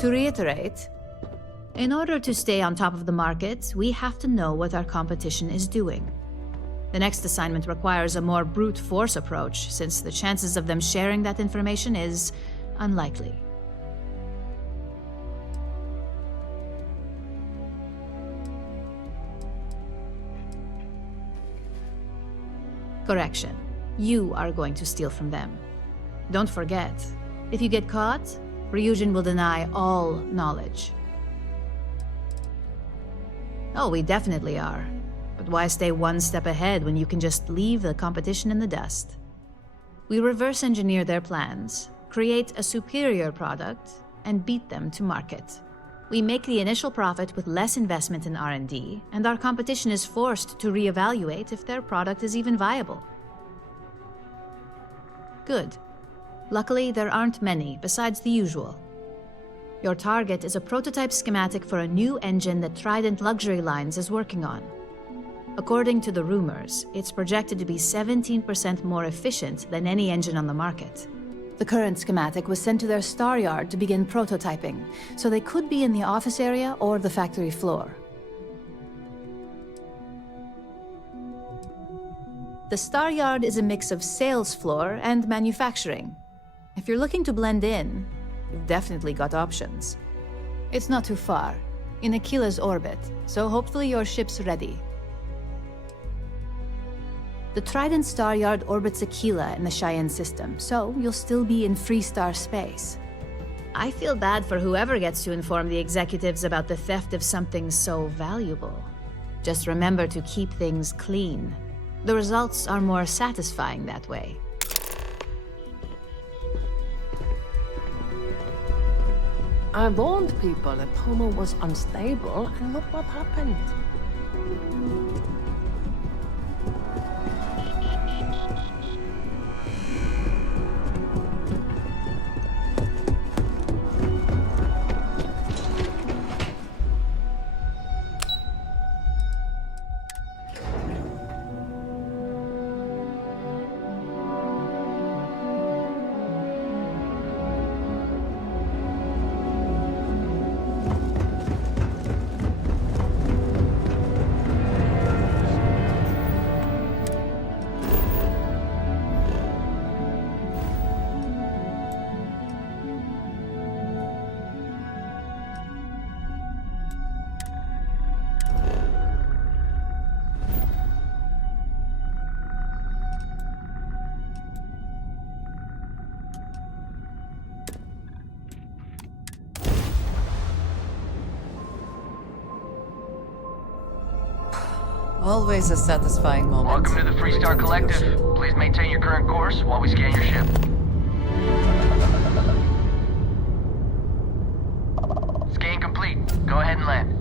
To reiterate, in order to stay on top of the market, we have to know what our competition is doing. The next assignment requires a more brute force approach, since the chances of them sharing that information is unlikely. Correction. You are going to steal from them. Don't forget, if you get caught, Ryujin will deny all knowledge. Oh, we definitely are. But why stay one step ahead when you can just leave the competition in the dust? We reverse engineer their plans, create a superior product, and beat them to market. We make the initial profit with less investment in R&D, and our competition is forced to reevaluate if their product is even viable. Good. Luckily, there aren't many, besides the usual. Your target is a prototype schematic for a new engine that Trident Luxury Lines is working on. According to the rumors, it's projected to be 17% more efficient than any engine on the market. The current schematic was sent to their Star Yard to begin prototyping, so they could be in the office area or the factory floor. The Star Yard is a mix of sales floor and manufacturing. If you're looking to blend in, you've definitely got options. It's not too far, in Aquila's orbit, so hopefully your ship's ready. The Trident Star Yard orbits Aquila in the Cheyenne system, so you'll still be in free star space. I feel bad for whoever gets to inform the executives about the theft of something so valuable. Just remember to keep things clean. The results are more satisfying that way. I warned people that Pomo was unstable, and look what happened. Always a satisfying moment. Welcome to the Freestar Collective. Please maintain your current course while we scan your ship. Scan complete. Go ahead and land.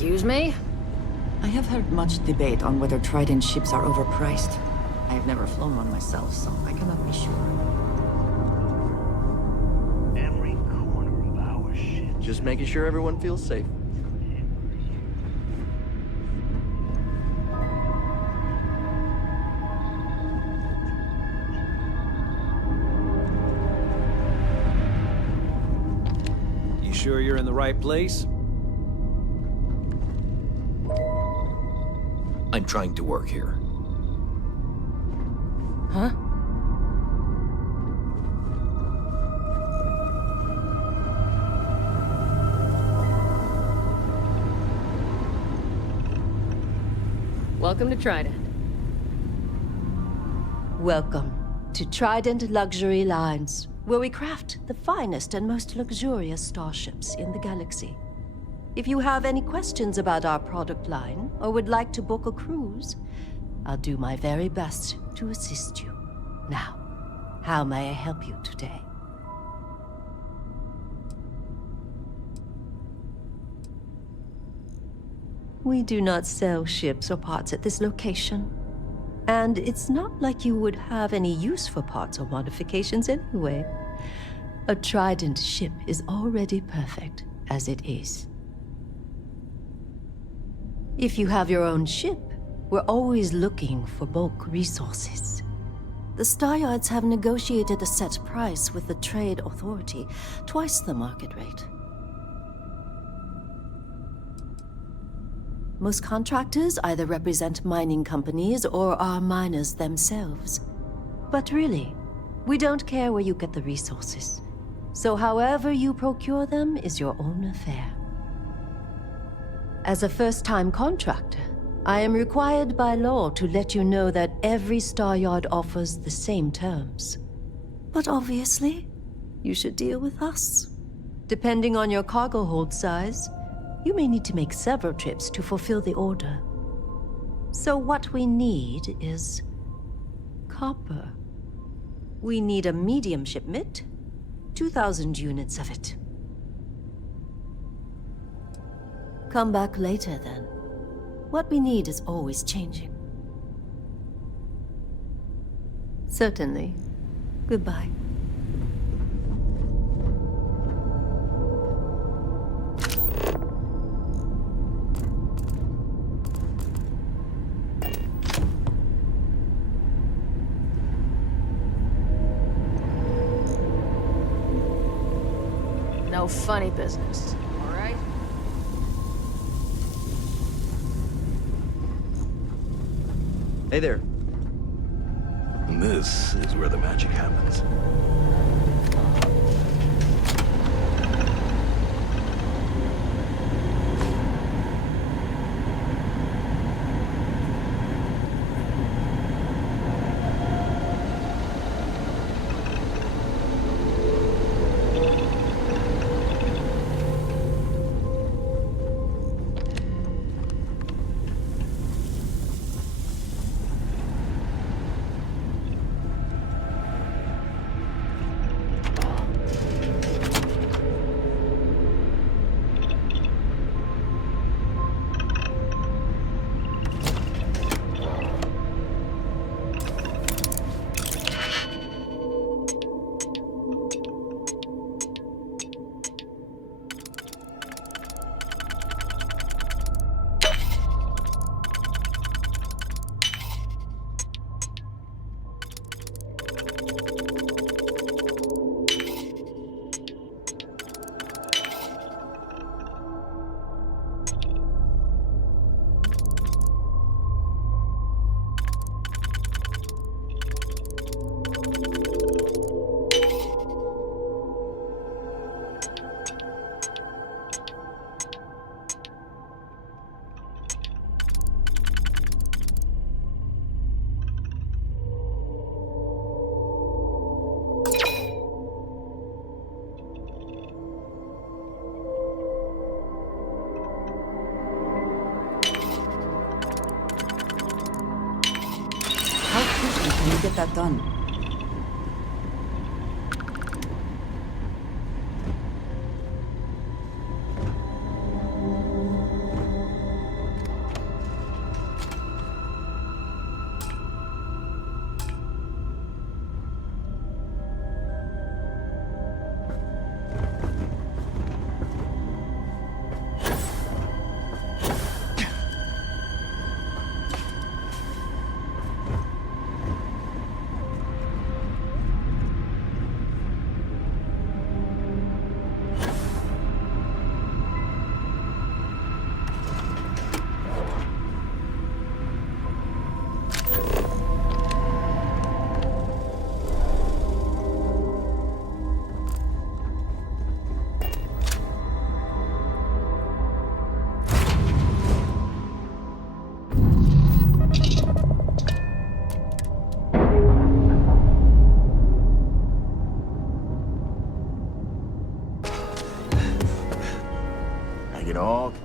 Excuse me? I have heard much debate on whether Trident ships are overpriced. I have never flown one myself, so I cannot be sure. Every corner of our ship. Just making sure everyone feels safe. You sure you're in the right place? I'm trying to work here. Huh? Welcome to Trident. Welcome to Trident Luxury Lines, where we craft the finest and most luxurious starships in the galaxy. If you have any questions about our product line or would like to book a cruise, I'll do my very best to assist you. Now, how may I help you today? We do not sell ships or parts at this location. And it's not like you would have any use for parts or modifications anyway. A Trident ship is already perfect as it is. If you have your own ship, we're always looking for bulk resources. The Star Yards have negotiated a set price with the Trade Authority, twice the market rate. Most contractors either represent mining companies or are miners themselves. But really, we don't care where you get the resources. So however you procure them is your own affair. As a first-time contractor, I am required by law to let you know that every Star Yard offers the same terms. But obviously, you should deal with us. Depending on your cargo hold size, you may need to make several trips to fulfill the order. So what we need is copper. We need a medium shipment, 2,000 units of it. Come back later then. What we need is always changing. Certainly. Goodbye. No funny business, all right? Hey there. This is where the magic happens. Can you get that done?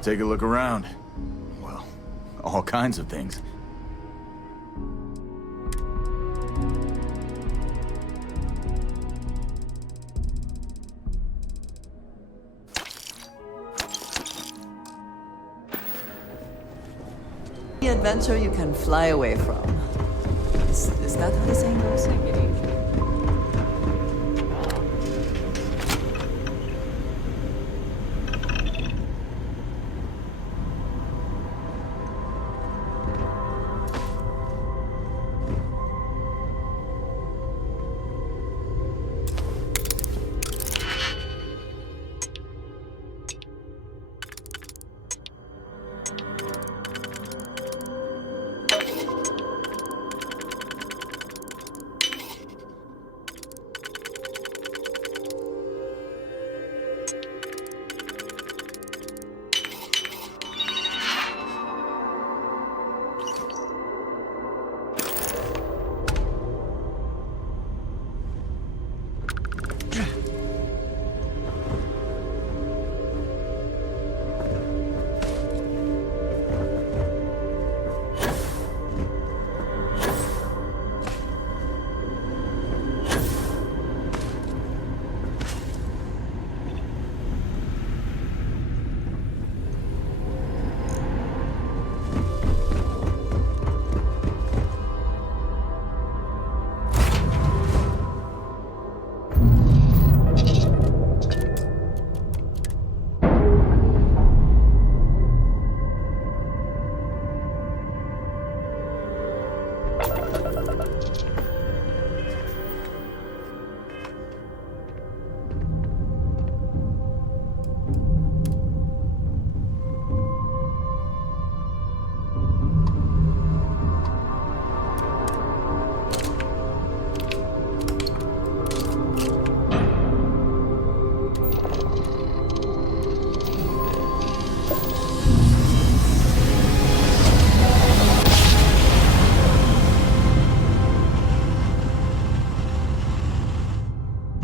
Take a look around. Well, all kinds of things. The adventure you can fly away from. Is that how the saying goes?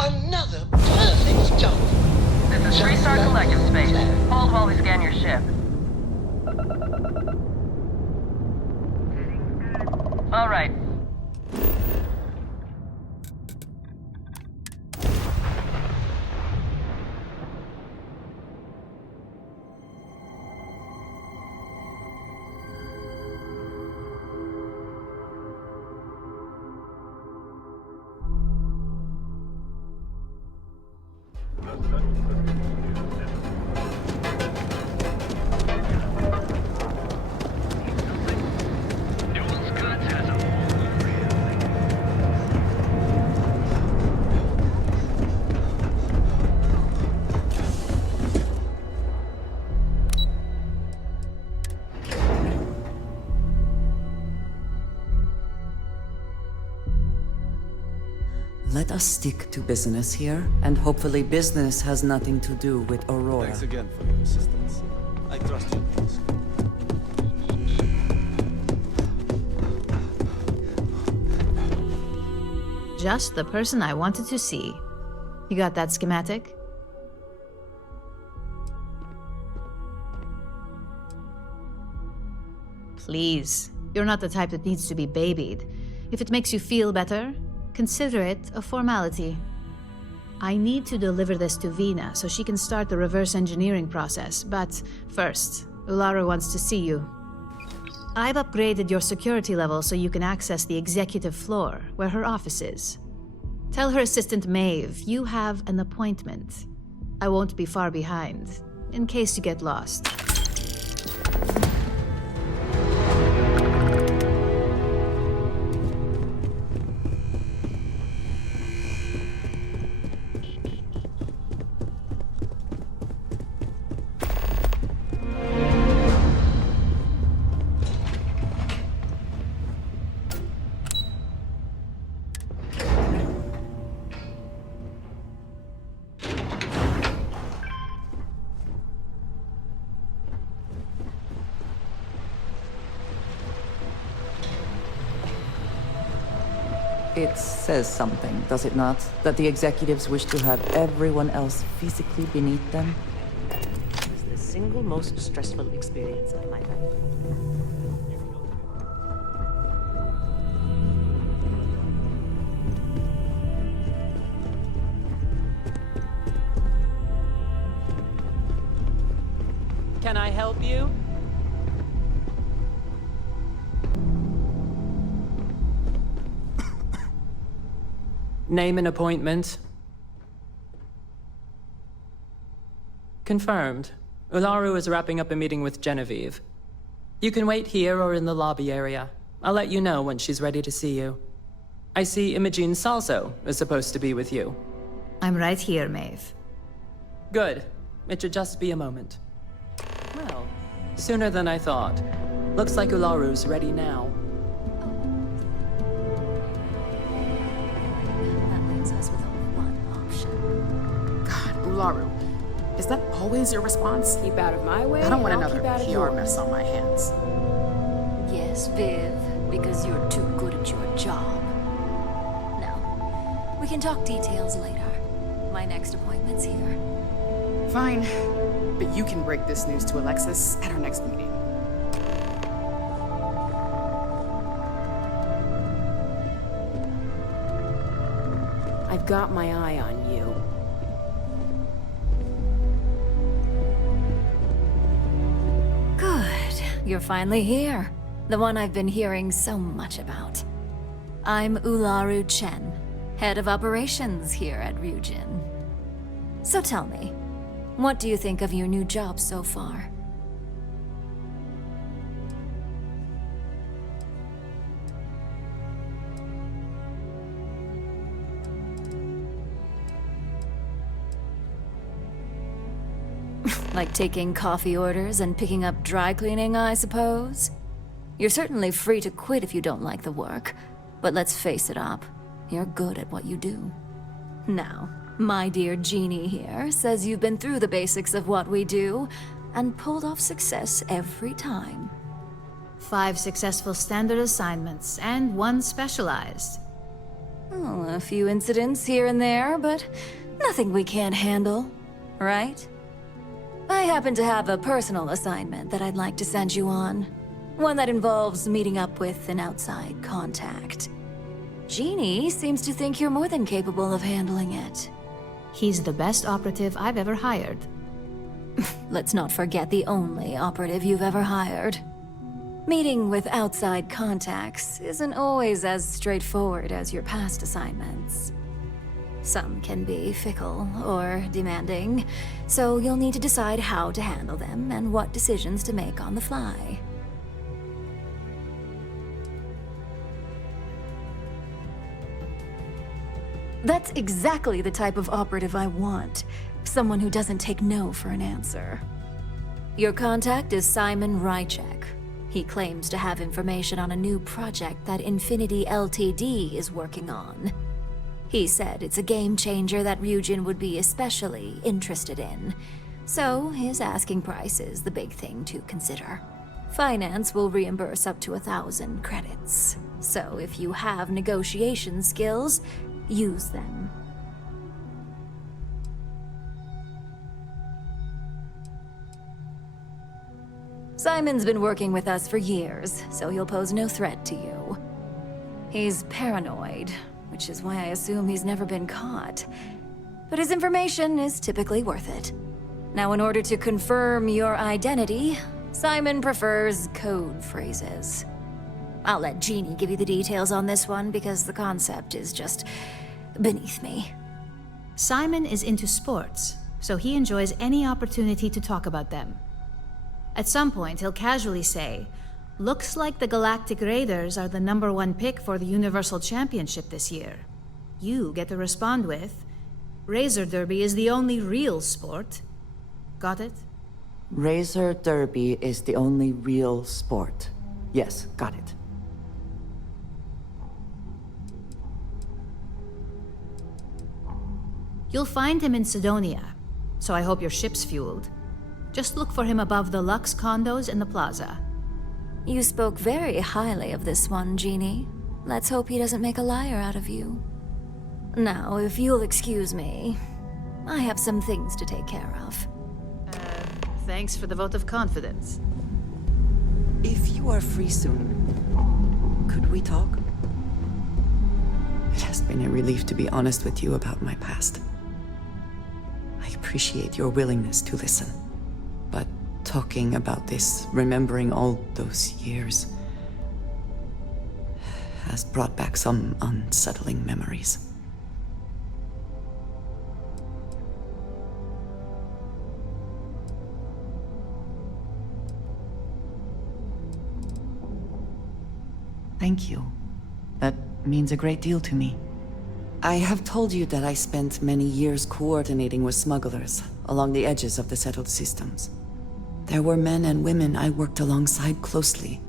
Another perfect jump. This is Restart Collective Space. Hold while we scan your ship. All right. Let us stick to business here, and hopefully business has nothing to do with Aurora. Thanks again for your assistance. I trust you. Just the person I wanted to see. You got that schematic? Please, you're not the type that needs to be babied. If it makes you feel better, consider it a formality. I need to deliver this to Vina so she can start the reverse engineering process, but first, Ulara wants to see you. I've upgraded your security level so you can access the executive floor, where her office is. Tell her assistant Maeve you have an appointment. I won't be far behind, in case you get lost. It says something, does it not? That the executives wish to have everyone else physically beneath them? Is this single most stressful experience of my life. Can I help you? Name an appointment. Confirmed. Ularu is wrapping up a meeting with Genevieve. You can wait here or in the lobby area. I'll let you know when she's ready to see you. I see Imogene Salso is supposed to be with you. I'm right here, Maeve. Good. It should just be a moment. Well, sooner than I thought. Looks like Ularu's ready now. That leaves us with only one option. God, Ularu. Is that always your response? Keep out of my way. I don't want and I'll another keep out of PR yours. mess on my hands. Yes, Viv, because you're too good at your job. No, we can talk details later. My next appointment's here. Fine, but you can break this news to Alexis at our next meeting. I've got my eye on you. Good. You're finally here. The one I've been hearing so much about. I'm Ularu Chen, head of operations here at Ryujin. So tell me, what do you think of your new job so far? Like taking coffee orders and picking up dry cleaning, I suppose? You're certainly free to quit if you don't like the work, but let's face it up, you're good at what you do. Now, my dear Jeannie here says you've been through the basics of what we do and pulled off success every time. 5 successful standard assignments and 1 specialized. Oh, a few incidents here and there, but nothing we can't handle, right? I happen to have a personal assignment that I'd like to send you on. One that involves meeting up with an outside contact. Jeannie seems to think you're more than capable of handling it. He's the best operative I've ever hired. Let's not forget the only operative you've ever hired. Meeting with outside contacts isn't always as straightforward as your past assignments. Some can be fickle or demanding, so you'll need to decide how to handle them and what decisions to make on the fly. That's exactly the type of operative I want. Someone who doesn't take no for an answer. Your contact is Simon Rychek. He claims to have information on a new project that Infinity Ltd is working on. He said it's a game changer that Ryujin would be especially interested in. So his asking price is the big thing to consider. Finance will reimburse up to 1,000 credits. So if you have negotiation skills, use them. Simon's been working with us for years, so he'll pose no threat to you. He's paranoid, which is why I assume he's never been caught. But his information is typically worth it. Now, in order to confirm your identity, Simon prefers code phrases. I'll let Jeannie give you the details on this one because the concept is just beneath me. Simon is into sports, so he enjoys any opportunity to talk about them. At some point, he'll casually say, "Looks like the Galactic Raiders are the #1 pick for the Universal Championship this year." You get to respond with, "Razor Derby is the only real sport." Got it? Razor Derby is the only real sport. Yes, got it. You'll find him in Sidonia, so I hope your ship's fueled. Just look for him above the Lux condos in the plaza. You spoke very highly of this one, Jeannie. Let's hope he doesn't make a liar out of you. Now, if you'll excuse me, I have some things to take care of. Thanks for the vote of confidence. If you are free soon, could we talk? It has been a relief to be honest with you about my past. I appreciate your willingness to listen. But talking about this, remembering all those years, has brought back some unsettling memories. Thank you. That means a great deal to me. I have told you that I spent many years coordinating with smugglers along the edges of the settled systems. There were men and women I worked alongside closely.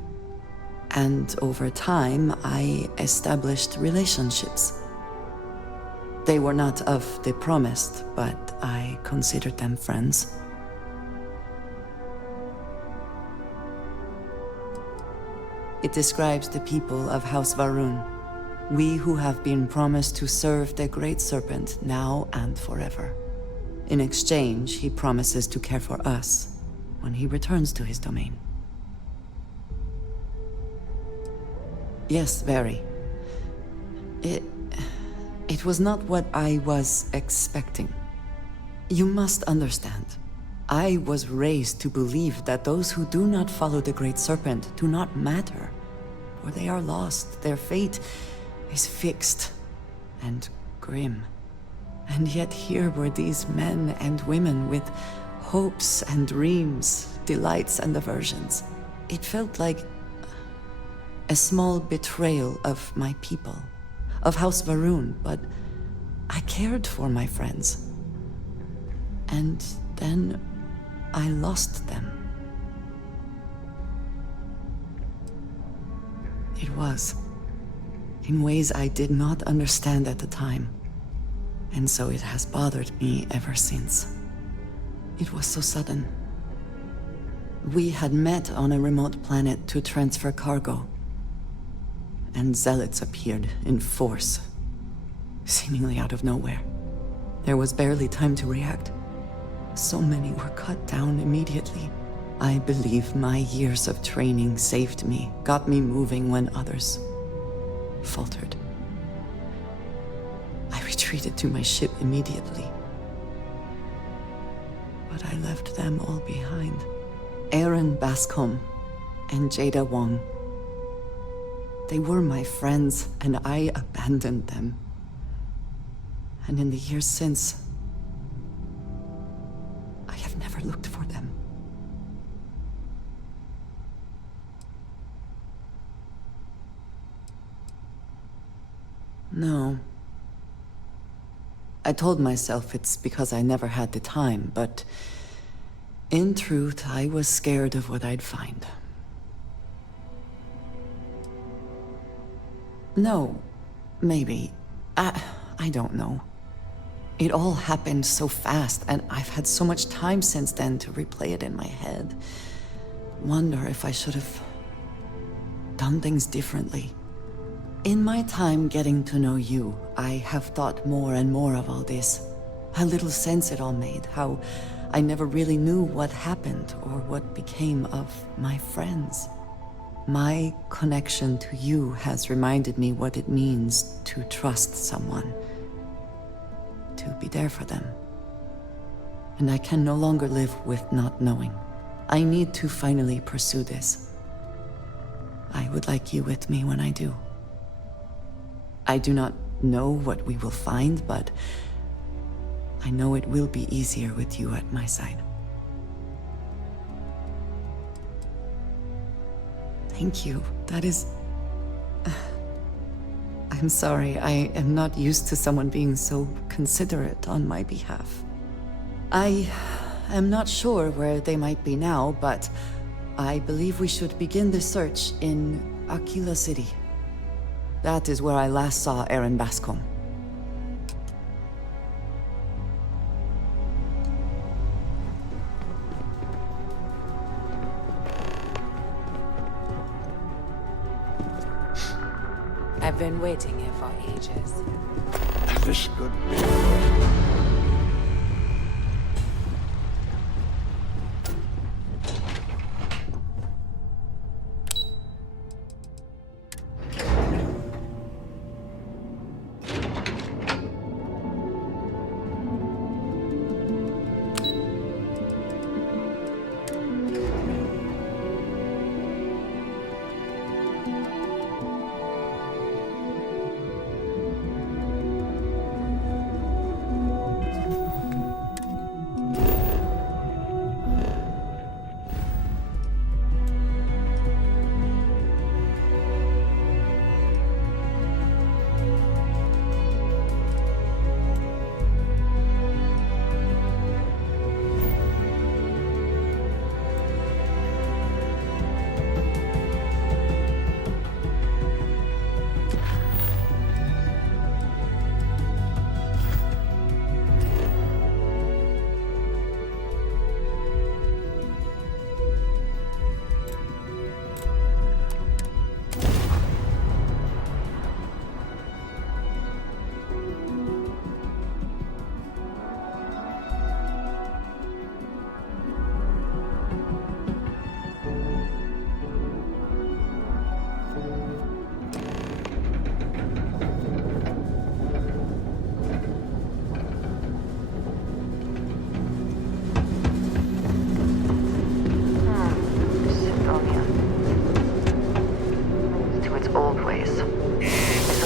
And over time, I established relationships. They were not of the promised, but I considered them friends. It describes the people of House Varun, we who have been promised to serve the Great Serpent now and forever. In exchange, he promises to care for us when he returns to his domain. Yes, very. It was not what I was expecting. You must understand. I was raised to believe that those who do not follow the Great Serpent do not matter, for they are lost. Their fate is fixed and grim. And yet here were these men and women with hopes and dreams, delights and aversions. It felt like a small betrayal of my people, of House Varun, but I cared for my friends. And then I lost them. It was, in ways I did not understand at the time, and so it has bothered me ever since. It was so sudden. We had met on a remote planet to transfer cargo, and zealots appeared in force, seemingly out of nowhere. There was barely time to react. So many were cut down immediately. I believe my years of training saved me, got me moving when others faltered. I retreated to my ship immediately. But I left them all behind. Aaron Bascom and Jada Wong. They were my friends, and I abandoned them. And in the years since, I have never looked for them. No. I told myself it's because I never had the time, but in truth, I was scared of what I'd find. No, maybe. I don't know. It all happened so fast, and I've had so much time since then to replay it in my head. Wonder if I should have done things differently. In my time getting to know you, I have thought more and more of all this. How little sense it all made, how I never really knew what happened or what became of my friends. My connection to you has reminded me what it means to trust someone, to be there for them. And I can no longer live with not knowing. I need to finally pursue this. I would like you with me when I do. I do not know what we will find, but I know it will be easier with you at my side. Thank you. That is... I'm sorry, I am not used to someone being so considerate on my behalf. I am not sure where they might be now, but I believe we should begin the search in Aquila City. That is where I last saw Aaron Bascom. I've been waiting here for ages. This could be...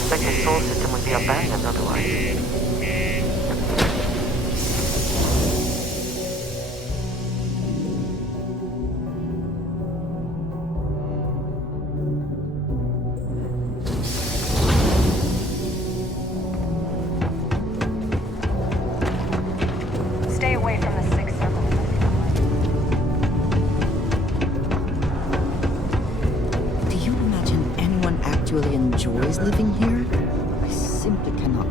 suspect his soul system would be abandoned otherwise. Stay away from the sixth circle. Do you imagine anyone actually enjoys living here? I simply cannot.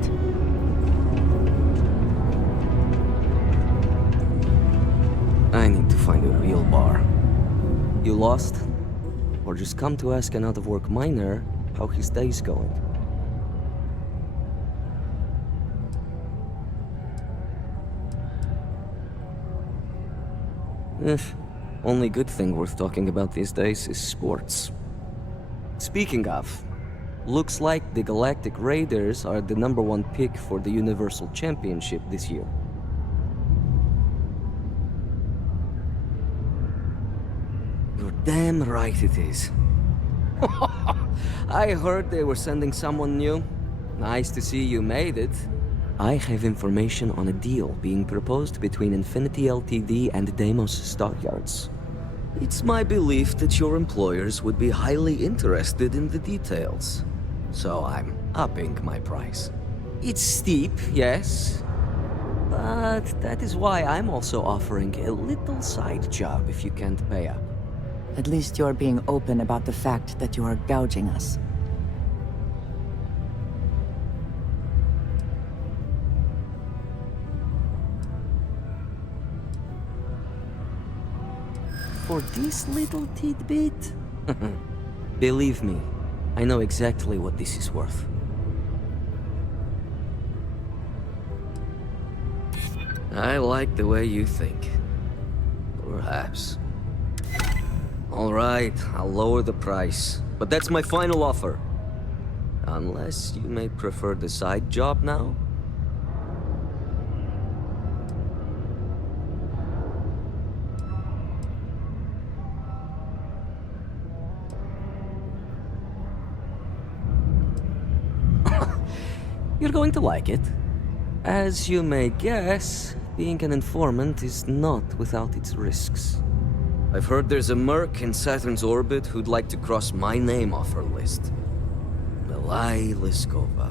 I need to find a real bar. You lost? Or just come to ask an out-of-work miner how his day's going? Only good thing worth talking about these days is sports. Speaking of, looks like the Galactic Raiders are the #1 pick for the Universal Championship this year. You're damn right it is. I heard they were sending someone new. Nice to see you made it. I have information on a deal being proposed between Infinity Ltd and Deimos Stockyards. It's my belief that your employers would be highly interested in the details. So I'm upping my price. It's steep, yes. But that is why I'm also offering a little side job if you can't pay up. At least you're being open about the fact that you are gouging us. For this little tidbit? Believe me, I know exactly what this is worth. I like the way you think. Perhaps. Alright, I'll lower the price. But that's my final offer. Unless you may prefer the side job now? You're going to like it. As you may guess, being an informant is not without its risks. I've heard there's a merc in Saturn's orbit who'd like to cross my name off her list. Milai Liskova.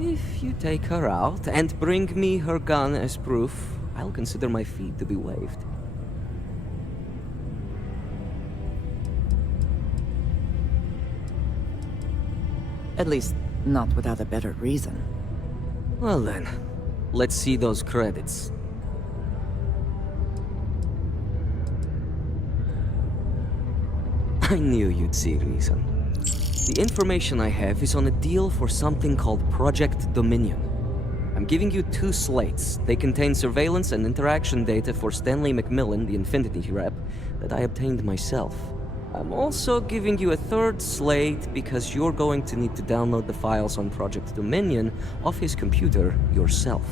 If you take her out and bring me her gun as proof, I'll consider my fee to be waived. At least, not without a better reason. Well then, let's see those credits. I knew you'd see reason. The information I have is on a deal for something called Project Dominion. I'm giving you 2 slates. They contain surveillance and interaction data for Stanley McMillan, the Infinity rep, that I obtained myself. I'm also giving you a 3rd slate because you're going to need to download the files on Project Dominion off his computer yourself.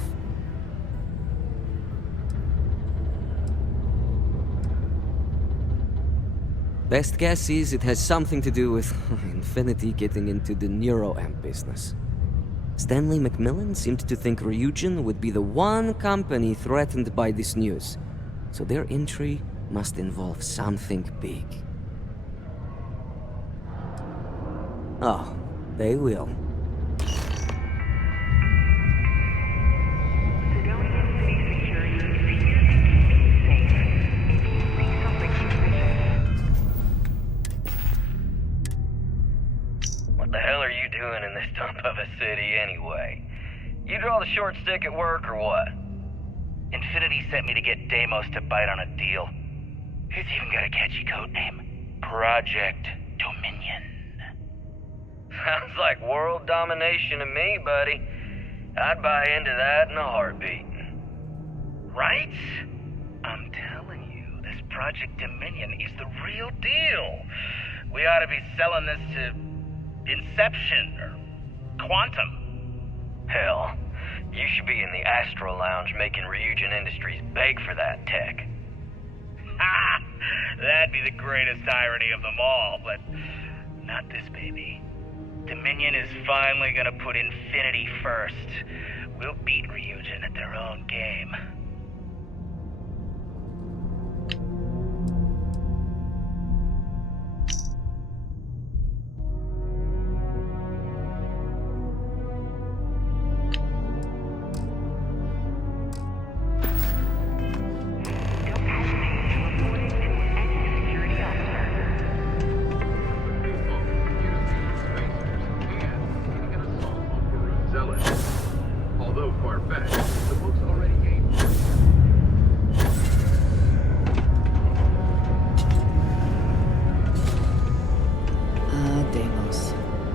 Best guess is it has something to do with Infinity getting into the neuroamp business. Stanley McMillan seemed to think Ryujin would be the one company threatened by this news, so their entry must involve something big. Oh, they will. What the hell are you doing in this dump of a city anyway? You draw the short stick at work or what? Infinity sent me to get Deimos to bite on a deal. He's even got a catchy code name. Project Dominion. Sounds like world domination to me, buddy. I'd buy into that in a heartbeat. Right? I'm telling you, this Project Dominion is the real deal. We ought to be selling this to Inception or Quantum. Hell, you should be in the Astro Lounge making Ryujin Industries beg for that tech. Ha! That'd be the greatest irony of them all, but not this baby. Dominion is finally gonna put Infinity first. We'll beat Ryujin at their own game.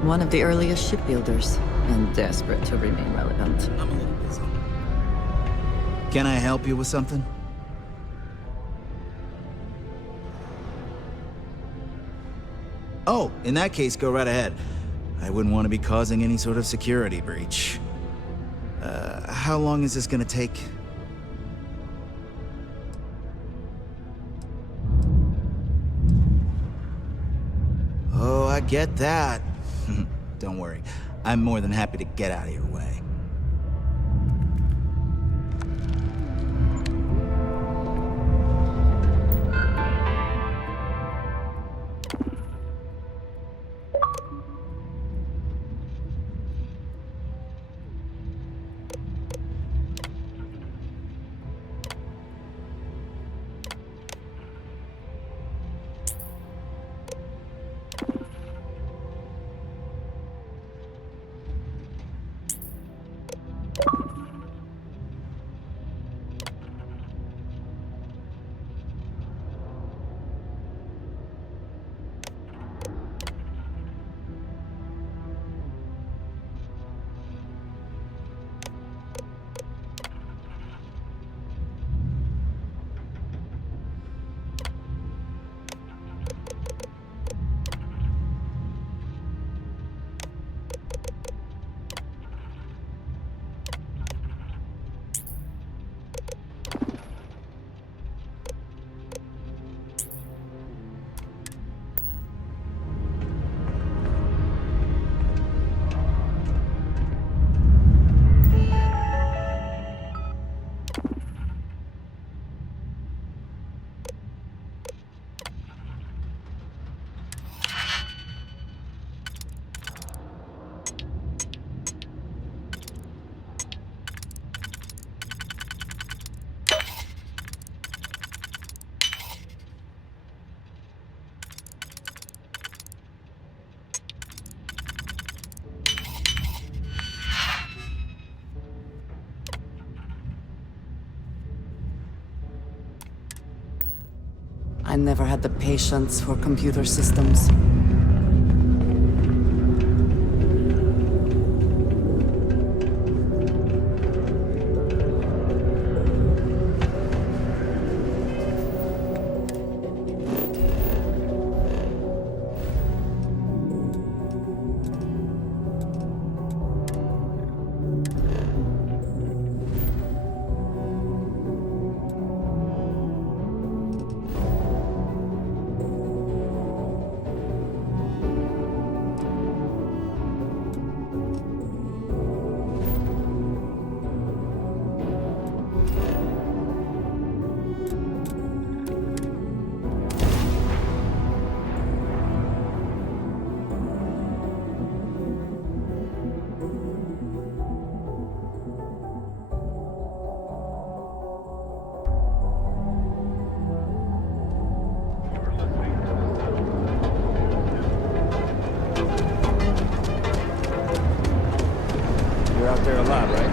One of the earliest shipbuilders, and desperate to remain relevant. I'm a little busy. Can I help you with something? Oh, in that case, go right ahead. I wouldn't want to be causing any sort of security breach. How long is this gonna take? Oh, I get that. Don't worry. I'm more than happy to get out of your way. I never had the patience for computer systems. You're out there a lot, right?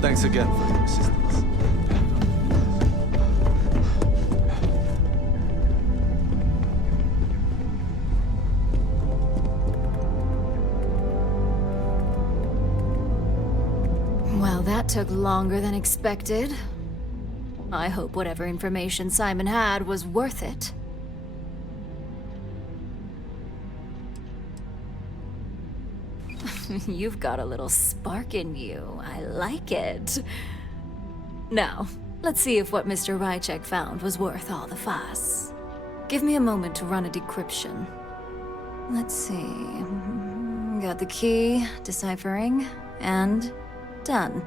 Thanks again for your assistance. Well, that took longer than expected. I hope whatever information Simon had was worth it. You've got a little spark in you. I like it. Now, let's see if what Mr. Rychek found was worth all the fuss. Give me a moment to run a decryption. Let's see. Got the key, deciphering, and done.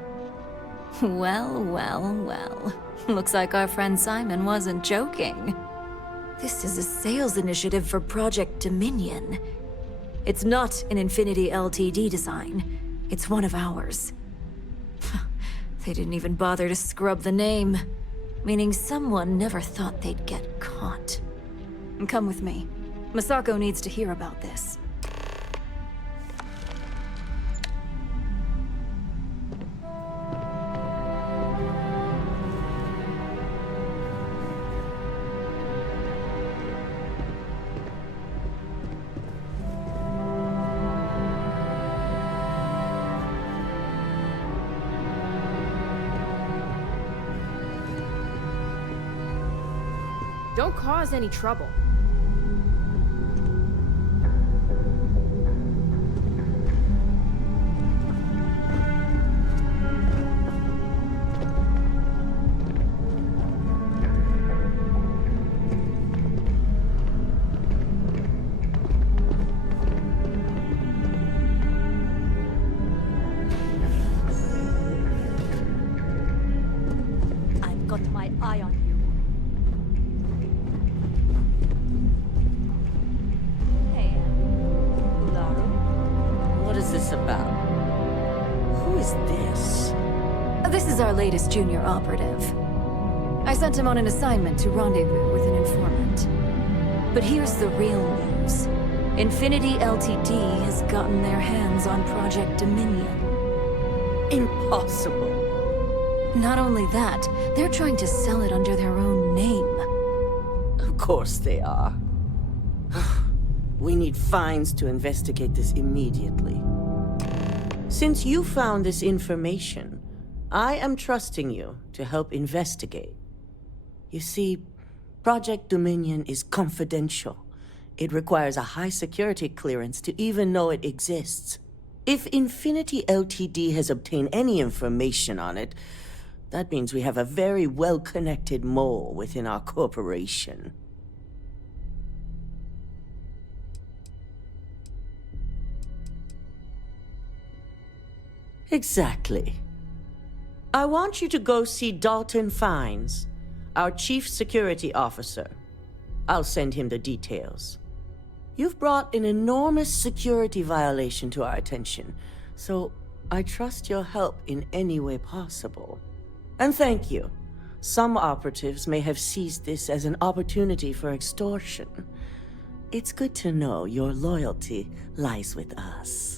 Well, well, well. Looks like our friend Simon wasn't joking. This is a sales initiative for Project Dominion. It's not an Infinity Ltd design. It's one of ours. They didn't even bother to scrub the name, meaning someone never thought they'd get caught. Come with me. Masako needs to hear about this. Don't cause any trouble. I've got my eye on you. About? Who is this? This is our latest junior operative. I sent him on an assignment to rendezvous with an informant. But here's the real news. Infinity Ltd has gotten their hands on Project Dominion. Impossible. Not only that, they're trying to sell it under their own name. Of course they are. We need fines to investigate this immediately. Since you found this information, I am trusting you to help investigate. You see, Project Dominion is confidential. It requires a high security clearance to even know it exists. If Infinity Ltd has obtained any information on it, that means we have a very well-connected mole within our corporation. Exactly. I want you to go see Dalton Fiennes, our chief security officer. I'll send him the details. You've brought an enormous security violation to our attention, so I trust your help in any way possible. And thank you. Some operatives may have seized this as an opportunity for extortion. It's good to know your loyalty lies with us.